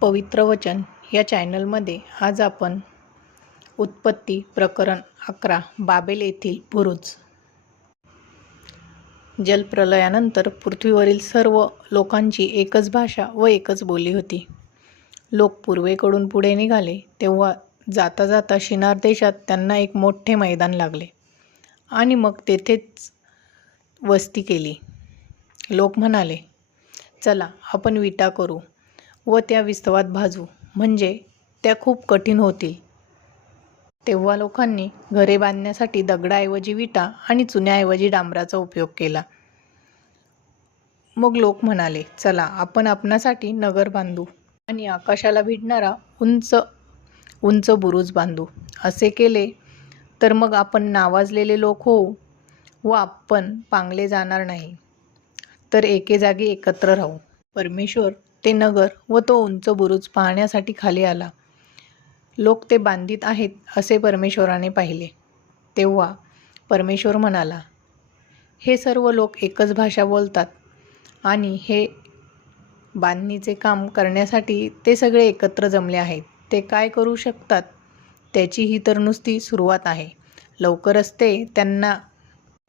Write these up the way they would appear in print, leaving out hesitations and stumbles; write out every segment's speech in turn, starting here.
पवित्र वचन या चॅनलमध्ये आज आपण उत्पत्ती प्रकरण 11 बाबेल येथील बुरुज. जलप्रलयानंतर पृथ्वीवरील सर्व लोकांची एकच भाषा व एकच बोली होती. लोक पूर्वेकडून पुढे निघाले तेव्हा जाता जाता शिनार देशात त्यांना एक मोठे मैदान लागले आणि मग तेथेच वस्ती केली. लोक म्हणाले, चला आपण विटा करू व त्या विस्तवात भाजू, म्हणजे त्या खूप कठीण होतील. तेव्हा लोकांनी घरे बांधण्यासाठी दगडाऐवजी विटा आणि चुन्याऐवजी डांबराचा उपयोग केला. मग लोक म्हणाले, चला आपण आपणासाठी नगर बांधू आणि आकाशाला भिडणारा उंच उंच बुरुज बांधू. असे केले तर मग आपण नावाजलेले लोक होऊ व आपण पांगले जाणार नाही, तर एके जागी एकत्र राहू. परमेश्वर ते नगर व तो उंच बुरुज पाहण्यासाठी खाली आला. लोक ते बांधित आहेत असे परमेश्वराने पाहिले. तेव्हा परमेश्वर म्हणाला, हे सर्व लोक एकच भाषा बोलतात आणि हे बांधणीचे काम करण्यासाठी ते सगळे एकत्र जमले आहेत. ते काय करू शकतात त्याची ही तर नुसती सुरुवात आहे. लवकरच ते त्यांना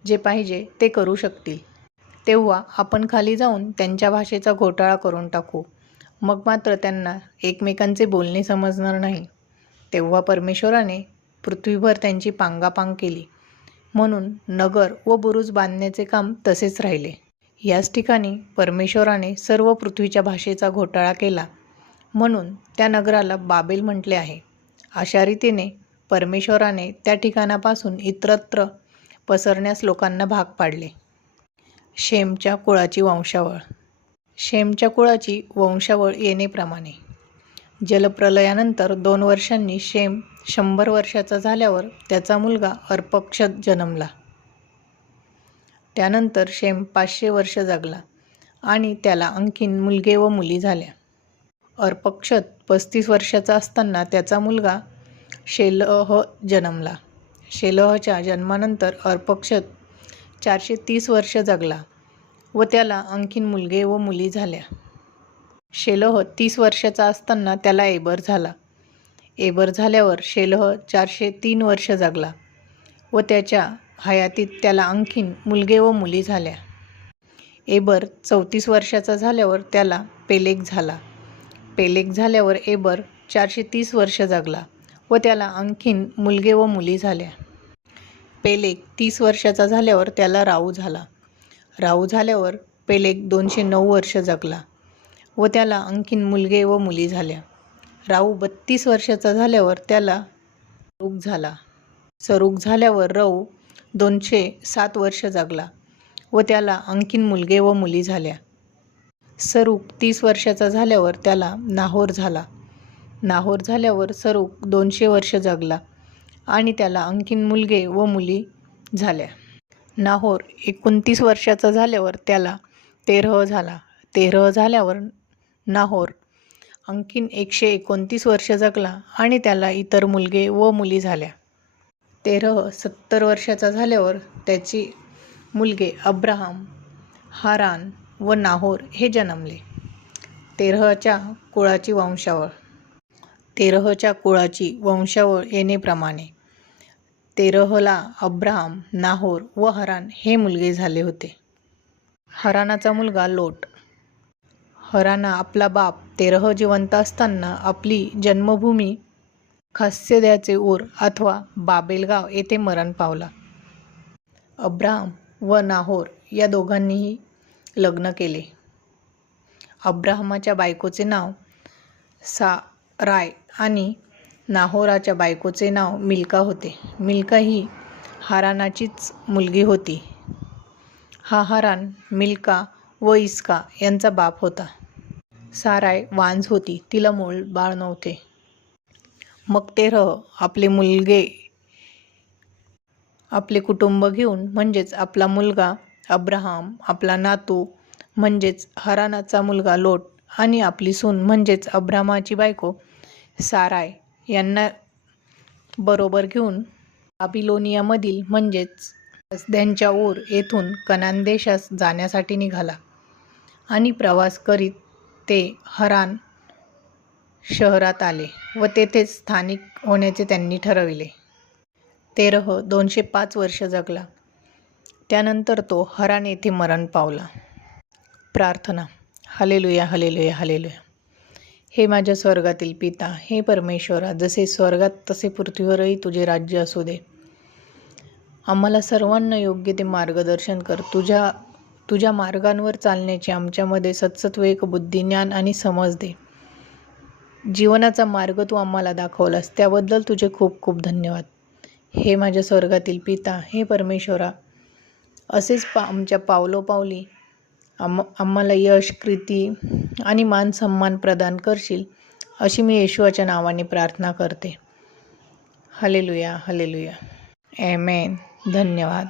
जे पाहिजे ते करू शकतील. तेव्हा आपण खाली जाऊन त्यांच्या भाषेचा घोटाळा करून टाकू. मग मात्र त्यांना एकमेकांचे बोलणे समजणार नाही. तेव्हा परमेश्वराने पृथ्वीभर त्यांची पांगापांग केली. म्हणून नगर व बुरुज बांधण्याचे काम तसेच राहिले. याच ठिकाणी परमेश्वराने सर्व पृथ्वीच्या भाषेचा घोटाळा केला, म्हणून त्या नगराला बाबेल म्हटले आहे. अशा रीतीने परमेश्वराने त्या ठिकाणापासून इतरत्र पसरण्यास लोकांना भाग पाडले. शेमच्या कुळाची वंशावळ. शेमच्या कुळाची वंशावळ येणेप्रमाणे. जलप्रलयानंतर 2 वर्षांनी शेम 100 वर्षाचा झाल्यावर त्याचा मुलगा अर्पक्षद जन्मला. त्यानंतर शेम 500 वर्ष जगला आणि त्याला आणखीन मुलगे व मुली झाल्या. अर्पक्षद 35 वर्षाचा असताना त्याचा मुलगा शेलह जन्मला. शेलहच्या जन्मानंतर अर्पक्षद 430 वर्ष जगला व त्याला आणखीन मुलगे व मुली झाल्या. शेलह 30 वर्षाचा असताना त्याला एबर झाला. एबर झाल्यावर शेलह 403 वर्ष जगला व त्याच्या हयातीत त्याला आणखीन मुलगे व मुली झाल्या. एबर 34 वर्षाचा झाल्यावर त्याला पेलेग झाला. पेलेग झाल्यावर एबर 430 वर्ष जगला व त्याला आणखीन मुलगे व मुली झाल्या. पेलेग 30 वर्षाचा झाल्यावर त्याला राऊ झाला. राऊ झाल्यावर पेलेग 209 वर्ष जगला व त्याला आणखीन मुलगे व मुली झाल्या. राऊ 32 वर्षाचा झाल्यावर त्याला सरूग झाला. सरूग झाल्यावर राऊ 207 वर्ष जगला व त्याला आणखीन मुलगे व मुली झाल्या. सरूग 30 वर्षाचा झाल्यावर त्याला नाहोर झाला. नाहोर झाल्यावर सरूग 200 वर्ष जगला आणि त्याला आणखीन मुलगे व मुली झाल्या. नाहोर 29 वर्षाचा झाल्यावर त्याला तेरह झाला. तेरह झाल्यावर नाहोर आणखीन 129 वर्ष जगला आणि त्याला इतर मुलगे व मुली झाल्या. तेरह 70 वर्षाचा झाल्यावर त्याची मुलगे अब्राहम, हारान व नाहोर हे जन्मले. तेरहच्या कुळाची वंशावळ. तेरहच्या कुळाची वंशावळ येणेप्रमाणे. तेरहला अब्राहम, नाहोर व हारान हे मुलगे झाले होते. हारानाचा मुलगा लोट. हाराना आपला बाप तेरह जिवंत असताना आपली जन्मभूमी खास्यद्याचे ऊर अथवा बाबेल गाव येथे मरण पावला. अब्राहम व नाहोर या दोघांनीही लग्न केले. अब्राहमाच्या बायकोचे नाव साराय आणि नाहोराच्या बायकोचे नाव मिल्का होते. मिल्का ही हारानाचीच मुलगी होती. हा हारान मिल्का व इस्का यांचा बाप होता. साराय वांझ होती, तिला मूल बाळ नव्हते. मग तेरह आपले मुलगे आपले कुटुंब घेऊन, म्हणजेच आपला मुलगा अब्राहम, आपला नातू म्हणजेच हारानाचा मुलगा लोट आणि आपली सून म्हणजेच अब्राहमाची बायको साराय यांना बरोबर घेऊन बाबिलोनियामधील म्हणजेच कसद्यांच्या ऊर येथून कनान देशास जाण्यासाठी निघाला आणि प्रवास करीत ते हरान शहरात आले व तेथेच स्थानिक होण्याचे त्यांनी ठरविले. तेरह 205 वर्ष जगला. त्यानंतर तो हरान येथे मरण पावला. प्रार्थना. Hallelujah, hallelujah, hallelujah. हे माझ्या स्वर्गातील पिता, हे परमेश्वरा, जसे स्वर्गात तसे पृथ्वीवरही तुझे राज्य असू दे. आम्हाला सर्वांना योग्य ते मार्गदर्शन कर. तुझ्या मार्गांवर चालण्याचे आमच्यामध्ये सत्सत्विक बुद्धी, ज्ञान आणि समज दे. जीवनाचा मार्ग तू आम्हाला दाखवलास त्याबद्दल तुझे खूप खूप धन्यवाद. हे माझ्या स्वर्गातील पिता, हे परमेश्वरा, असेच आमच्या पावलोपावली आम्हाला यश, कीर्ती आणि मान सन्मान प्रदान करशील, अशी मी येशूच्या नावाने प्रार्थना करते. Hallelujah, hallelujah. आमेन. धन्यवाद.